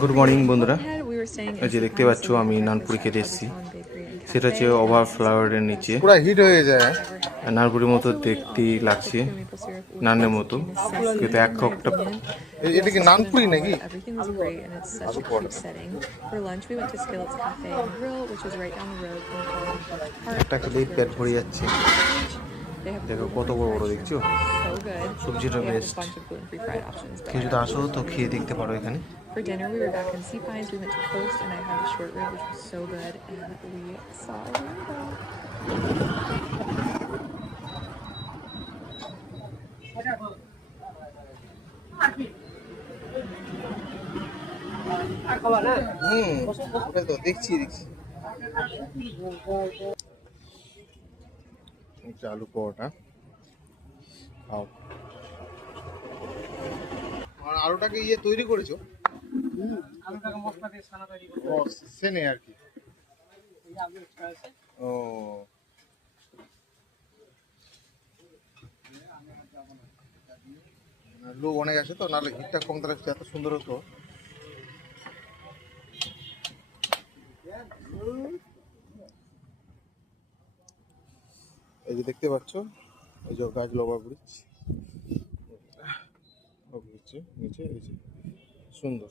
Good morning বন্ধুরা, এই যে দেখতে পাচ্ছ আমি নানপুরি খেতে এসেছি। সেটা হচ্ছে ওভার ফ্লাওয়ারের নিচে পুরো হিট হয়ে যায়। নানপুরির মতো দেখতেই লাগছে, নানের মতো, কিন্তু এক একটা এটা কি নানপুরি নাকি? একটা খেলেই পেট ভরে যাচ্ছে। দেখো কত বড় বড়, দেখছো? সবজিটা বেস্ট। কেউ যদি আসো তো খেয়ে দেখতে পারো এখানে। For dinner, we were back in Sea Pines. We went to Coast, and I had the short rib, which was so good. And we saw a rainbow. ওটা তো দেখছি আলু পরোটা খাও। আলুটাকে তৈরি করেছো? আলুটাকে মশলা দিয়ে ছানা তৈরি করে। ও সেনে আর কি। ও লোক অনেক আছে তো, নাহলে হিটটা কম, তাহলে এত সুন্দর হতো। এই যে দেখতে পাচ্ছ, এই যে গাছ ওভার ব্রিজ, নিচে এই যে সুন্দর।